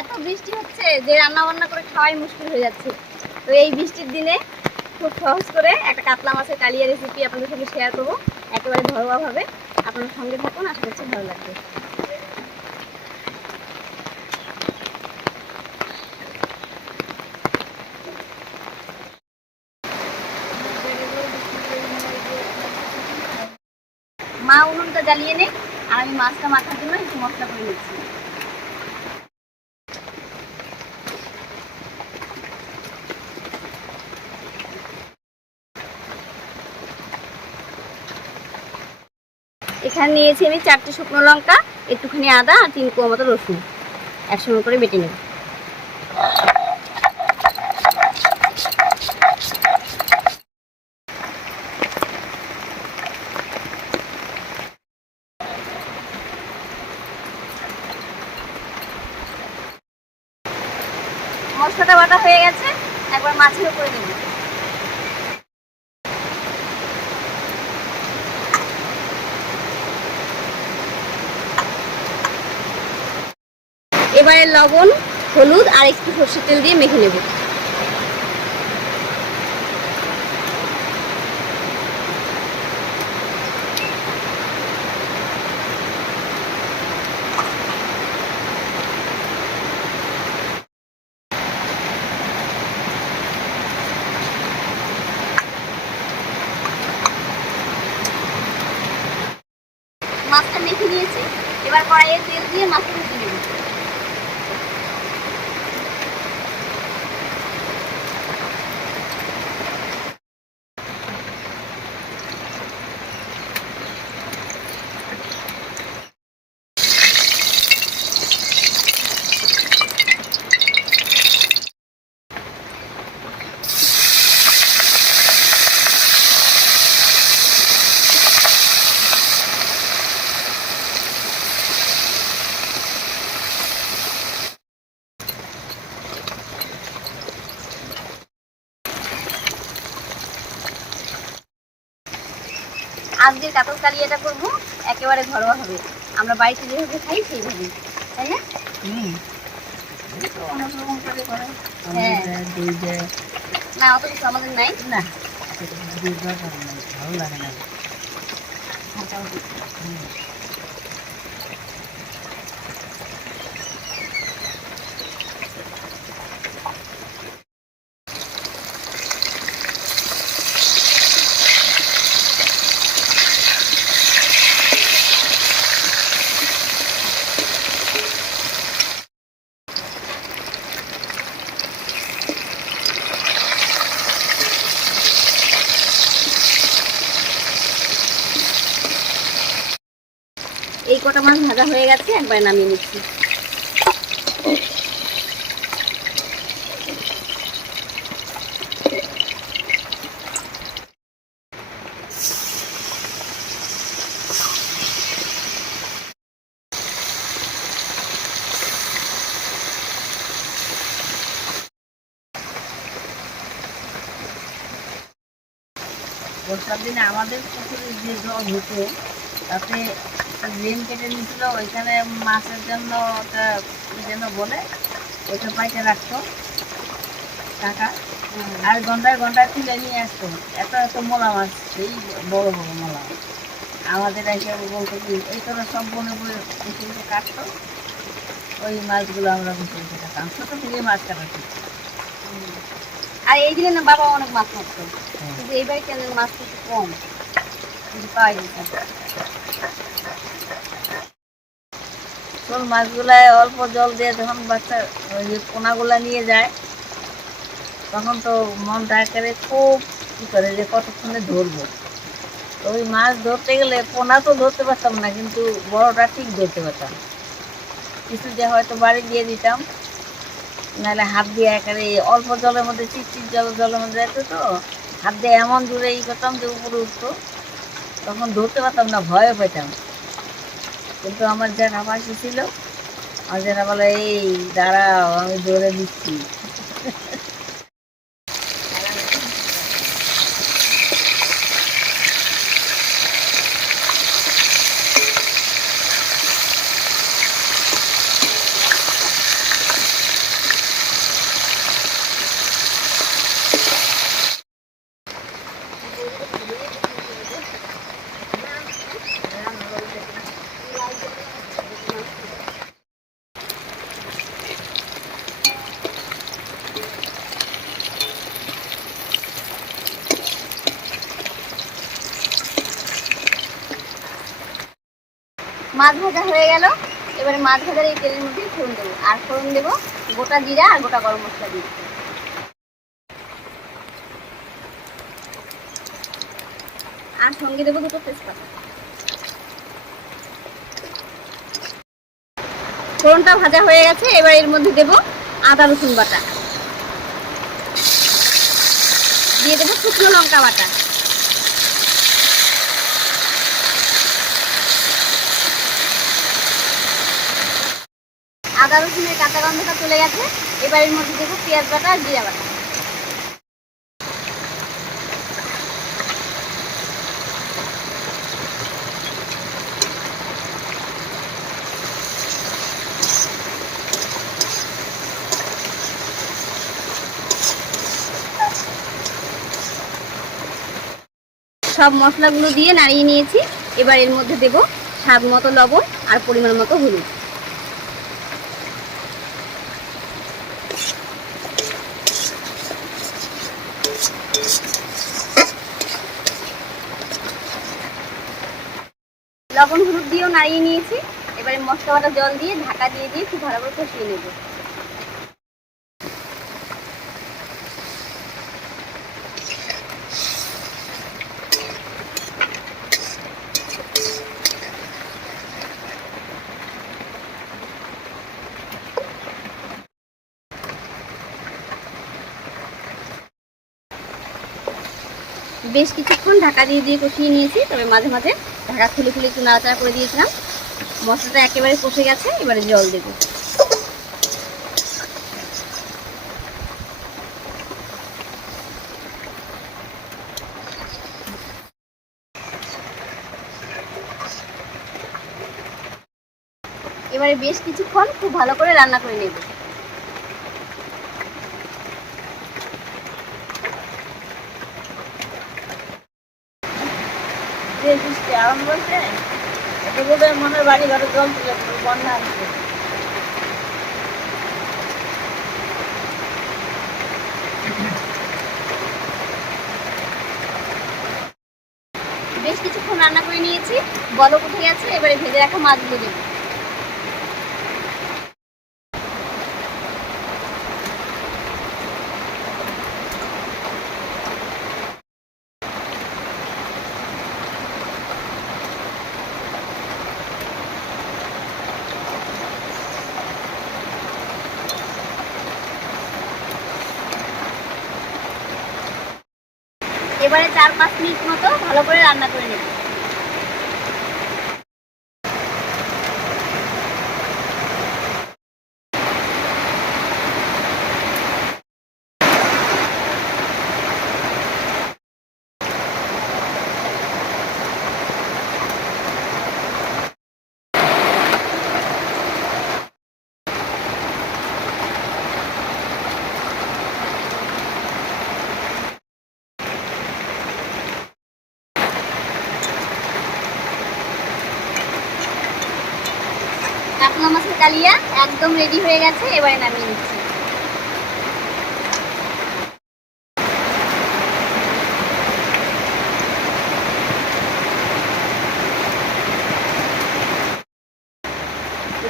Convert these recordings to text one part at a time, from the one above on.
এত বৃষ্টি হচ্ছে যে রান্না বান্না করে খাওয়াই মুশকিল হয়ে যাচ্ছে। তো এই বৃষ্টির দিনে খুব সহজ করে একটা কাতলা মাছের কালিয়া রেসিপি আপনাদের সঙ্গে শেয়ার করবো, একেবারে ঘরোয়াভাবে। আপনারা সঙ্গে থাকুন, আশা করছি ভালো লাগবে। মা উনুনটা জ্বালিয়ে নে, আর আমি মাছটা মাখার জন্য একটু মশলা করে নিচ্ছি। এখানে নিয়েছি আমি 4টে শুকনো লঙ্কা, একটুখানি আদা আর 3 কোয়া মতো রসুন একসঙ্গে করে বেটে নেব। মশলাটা বাটা হয়ে গেছে, একবার মাছের উপরে দেব। এবারে লবণ, হলুদ আর একটু সরষের তেল দিয়ে মেখে নেব। মাছটা মেখে নিয়েছি, এবার কড়াইয়ে তেল দিয়ে মাছটা ভেজে নেব। আজকের কাতল কালিয়াটা করবো একেবারে ঘরোয়া হবে, আমরা বাড়িতে যেভাবে খাই সেইভাবে, তাই না? না, অত কিছু আমাদের নাই না, ভালো লাগে না। এই কটা মাছ ভাজা হয়ে গেছে, একবার নামিয়ে নিচ্ছি। বর্ষার দিনে আমাদের পুকুরে যে জল হতো তাতে ড্রেন কেটে নিয়েছিল, ওইখানে মাছের জন্য ওটা যেন বলে ওইটা পাইতে রাখতো টাকা, আর ঘন্টায় ঘন্টায় তুলে নিয়ে আসতো। এত এত মোলা মাছ, সেই বড় বড় মোলা আমাদের এসে বলতো কি এই তোরা সব বনে বলে বসে বসে কাটতো, ওই মাছগুলো আমরা বসে বসে কাটতাম, ছোটো থেকে মাছ কাটাচ্ছি। আর এই দিনে না বাবা অনেক মাছ মারতো, কিন্তু এইবার কেন মাছ একটু কম, কিন্তু পাওয়া যেত। শোল মাছগুলায় অল্প জল দিয়ে যখন বাচ্চা ওই পোনাগুলা নিয়ে যায় তখন তো মনটা একেবারে খুব কী করে যে কতক্ষণে ধরবো। তো ওই মাছ ধরতে গেলে পোনা তো ধরতে পারতাম না, কিন্তু বড়টা ঠিক ধরতে পারতাম। কিছু দিয়ে হয়তো বাড়ি দিয়ে দিতাম, নাহলে হাত দিয়ে একেবারে অল্প জলের মধ্যে চিটচিট জলের মধ্যে যেত, তো হাত দিয়ে এমন দূরে করতাম যে উপরে উঠতো, তখন ধরতে পারতাম না, ভয়ে পেতাম। কিন্তু আমার জ্যাঠা পাশে ছিল, আমার জ্যাঠা বলে এই দাঁড়াও আমি ধরে দিচ্ছি। মাছ ভাজা হয়ে গেল। এবারে মাছ ভাজার এই তেলের মধ্যে ফোড়ন দেবো, আর ফোড়ন দেবো গোটা জিরা আর গোটা গরম মশলা দিয়ে। আর সঙ্গে দেবো দুটো তেজপাতা। ফোড়নটা ভাজা হয়ে গেছে, এবার এর মধ্যে দেবো আদা রসুন বাটা, দিয়ে দেবো শুকনো লঙ্কা বাটা, আদা রসুনের কাঁচা গন্ধটা চলে গেছে। এবার এর মধ্যে দেবো পেঁয়াজ বাটা আর জিরা বাটা। সব মশলাগুলো দিয়ে নাড়িয়ে নিয়েছি। এবার এর মধ্যে দেব স্বাদ মতো লবণ আর পরিমাণ মতো হলুদ। লবণ হলুদ দিয়েও নাড়িয়ে নিয়েছি। এবারে মশলা বাটা জল দিয়ে ঢাকা দিয়ে খুব ভালো করে কষিয়ে নেব। বেশ কিছুক্ষণ ঢাকা দিয়ে কষিয়ে নিয়েছি, তবে মাঝে মাঝে ঢাকা খুলে খুলে একটু নাড়াচাড়া করে দিয়েছিলাম। মশলাটা একেবারে কষে গেছে, এবারে জল দেব। এবারে বেশ কিছুক্ষণ খুব ভালো করে রান্না করে নেব। যে বৃষ্টি আরম্ভ হয়েছে, এটা বোধহয় মনের বাড়ি ঘরে জল তুলে বন্যা আসবে। বেশ কিছুক্ষণ রান্না করে নিয়েছি, বলক উঠে গেছে। এবারে ভেজে রাখা মাছগুলো দেব। এবারে 4-5 মিনিট মতো ভালো করে রান্না করে নেব। কাতলা মাছের কালিয়া একদম রেডি হয়ে গেছে, এবারে নামিয়ে নিচ্ছি।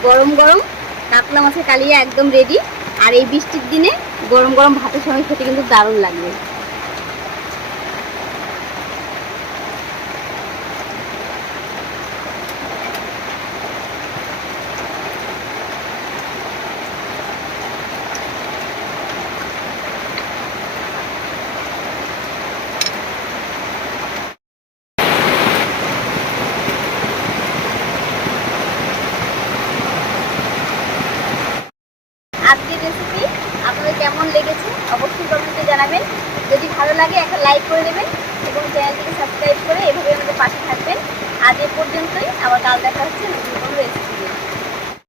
গরম গরম কাতলা মাছের কালিয়া একদম রেডি। আর এই বৃষ্টির দিনে গরম গরম ভাতের সঙ্গে খেতে কিন্তু দারুণ লাগবে। আজকের রেসিপি আপনাদের কেমন লেগেছে অবশ্যই কমেন্টে জানাবেন। যদি ভালো লাগে একটা লাইক করে দেবেন এবং চ্যানেলটিকে সাবস্ক্রাইব করে এভাবে আমাদের পাশে থাকবেন। আজ এ পর্যন্তই, আবার কাল দেখা হচ্ছে।